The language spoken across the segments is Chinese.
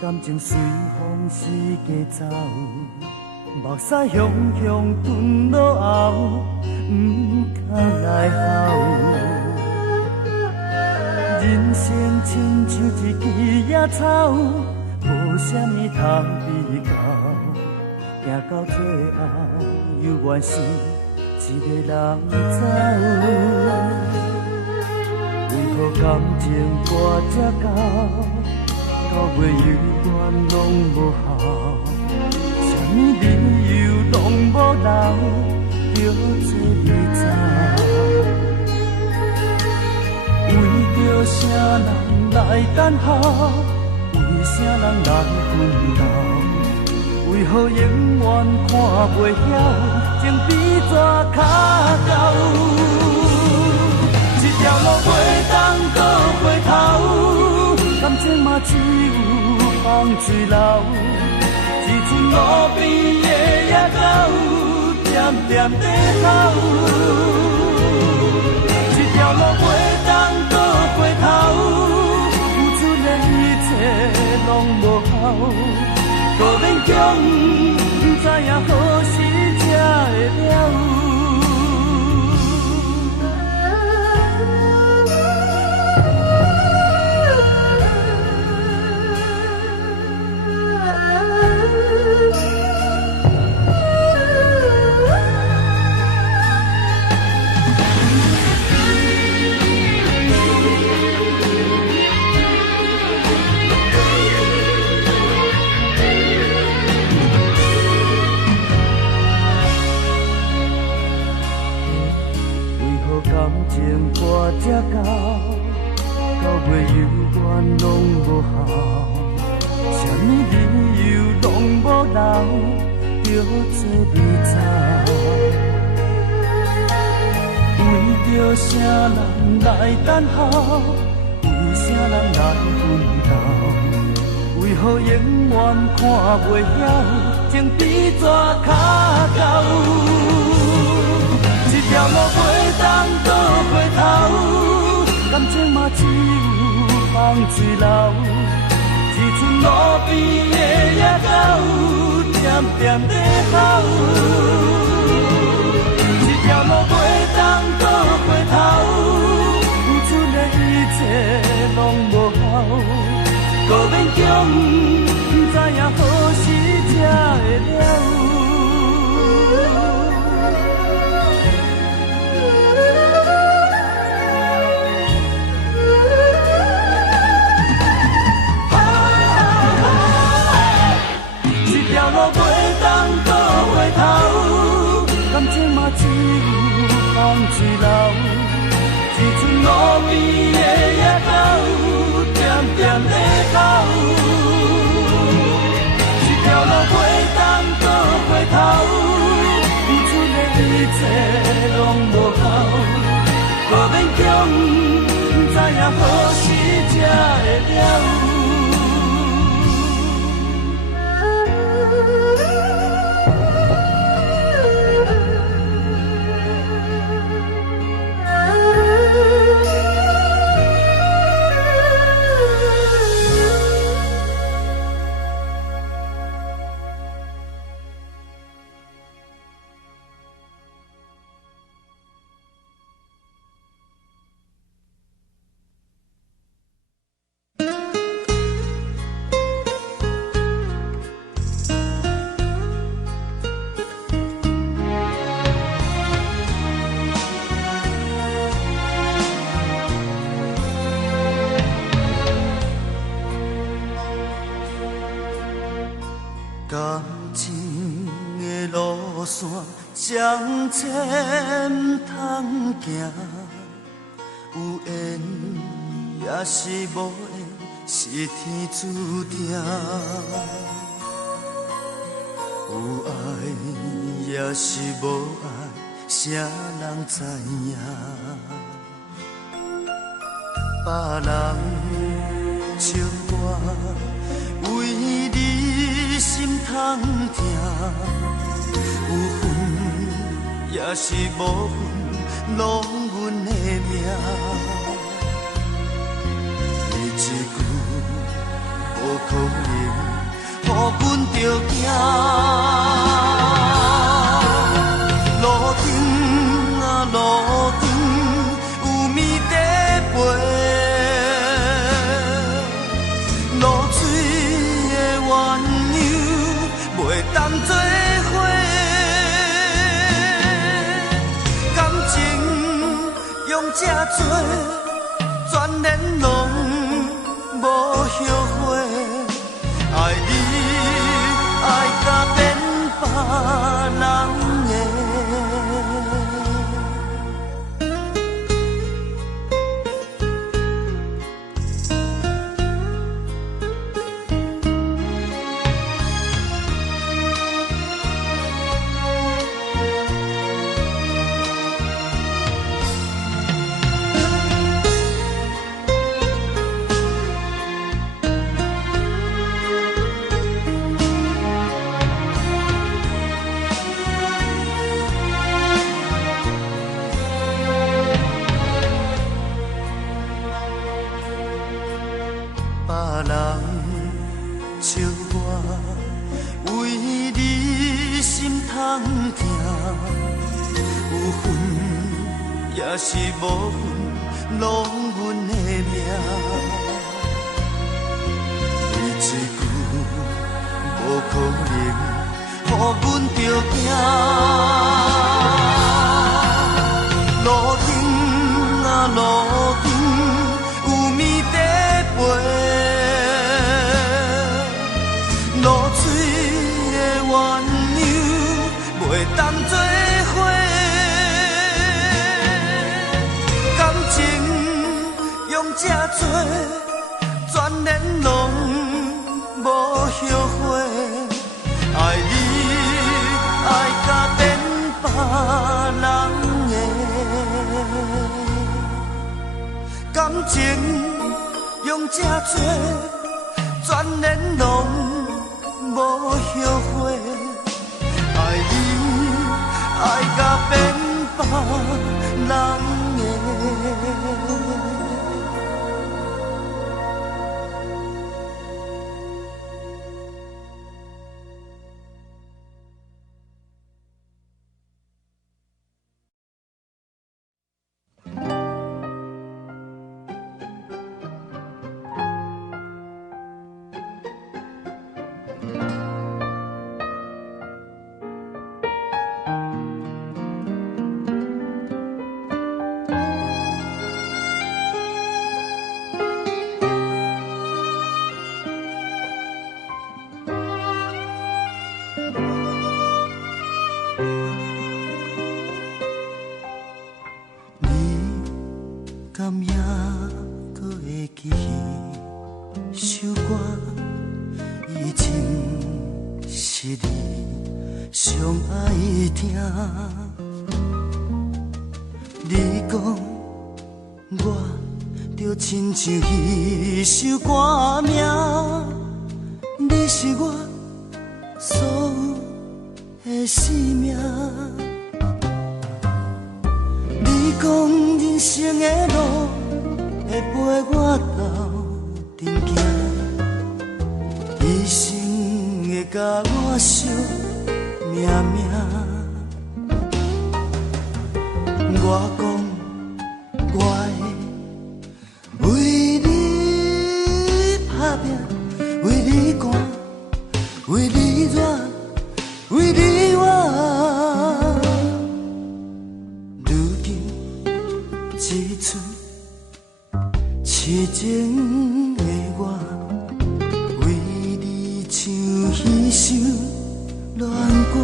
感情随风时加走，目屎汹汹吞落后，不敢来后。人生亲像一枝野草，无啥物通比较，行到最后又原是一个人走。为何感情拖这到，到尾犹原拢无效？啥物理由拢无留，着做你走？为着啥人来等候？为啥人来分流？为何永远看袂晓，情比纸较厚？一条路袂当搁回头，感情嘛只有放水流。一寸路边的野狗，点点地头。一条路袂当搁回头，付出的一切拢无效，搁勉强，不知影何时才会了。这到尾犹原拢无效，啥物理由拢无留，着做你走。为着啥人来等候？为啥人来奋斗？为何永远看袂晓，情比纸较厚？一条路袂当搁回头，感情嘛只有放水流。一寸路边的野狗，点点地吼。一条路袂当搁回头，付出的一切拢无效，搁勉强，不知影何时才会了。路袂当搁回头，感情嘛只有放水流。一寸路边的野狗，点点地吼。一条路袂当搁回头，付出的一切拢无效，搁勉强，不知影何时才会了。感情的路线，将前通行，有缘也是无缘，是天注定。有爱也是无爱，谁人知影？别人笑我为你心痛痛，有份也是无份，拢阮的命。你一句无可能，予阮着行。路程啊路程，有暝在陪，露水的鸳鸯袂当作伙，感情用这多，全然拢无后悔。爱你爱甲变别人的。也是无份，拢阮的命。为一句无可能，予阮着行。路程啊路程，有暝在陪，露水的鸳鸯袂当作伙。这多，全然拢无后悔。爱你爱甲变别人的，感情用这多，全然拢无后悔。爱你爱甲变别人的。敢也搁会记起首歌，以前是你上爱听。你讲我就亲像迄首歌名，你是我所有的生命。你讲人生的路会陪我到阵行，一生会甲我相命命。我讲我会为你打拼，为你寒，为你热，为你活。只剩痴情的我，为你唱彼首恋歌。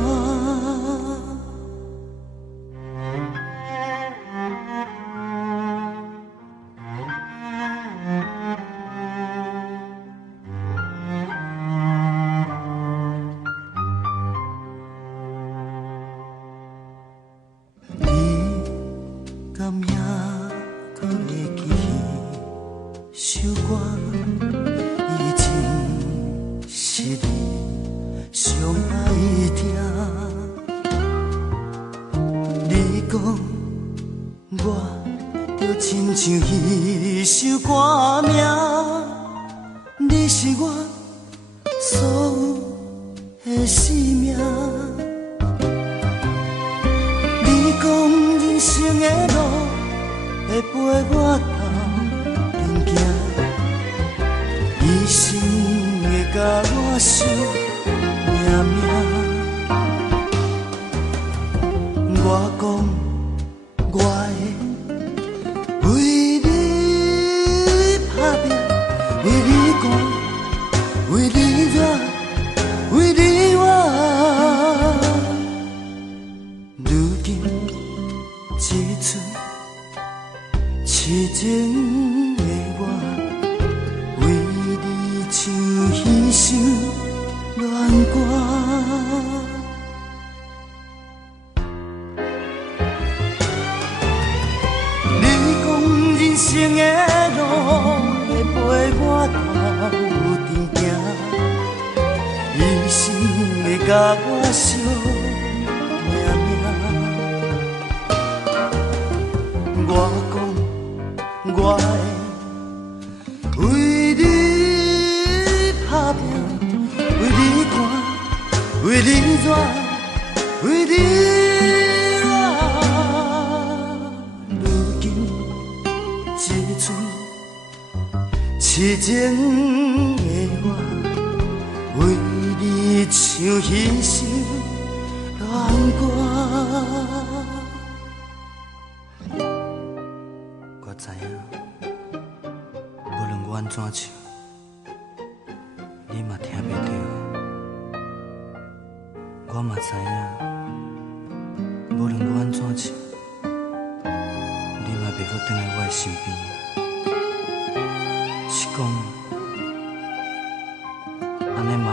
你敢也搁会记起首歌？以前是你上爱听。你讲我就亲像迄首歌名，你是我所有的生命。你讲人生的路会陪我头前行，一生会甲我相命命。我讲我会为你打拼，为你汗，为你热，为你活。如今只剩痴情的我，为你唱彼首恋歌。人生的路会陪我头前行，一生会甲我相命命。我讲我会为你打拼，为你汗，为你热，为你。痴情的我，为你唱彼首恋歌。我知影，无论我安怎唱，你嘛听袂到。我嘛知影，无论我安怎唱，你嘛袂阁回来我的身边。是讲，安尼嘛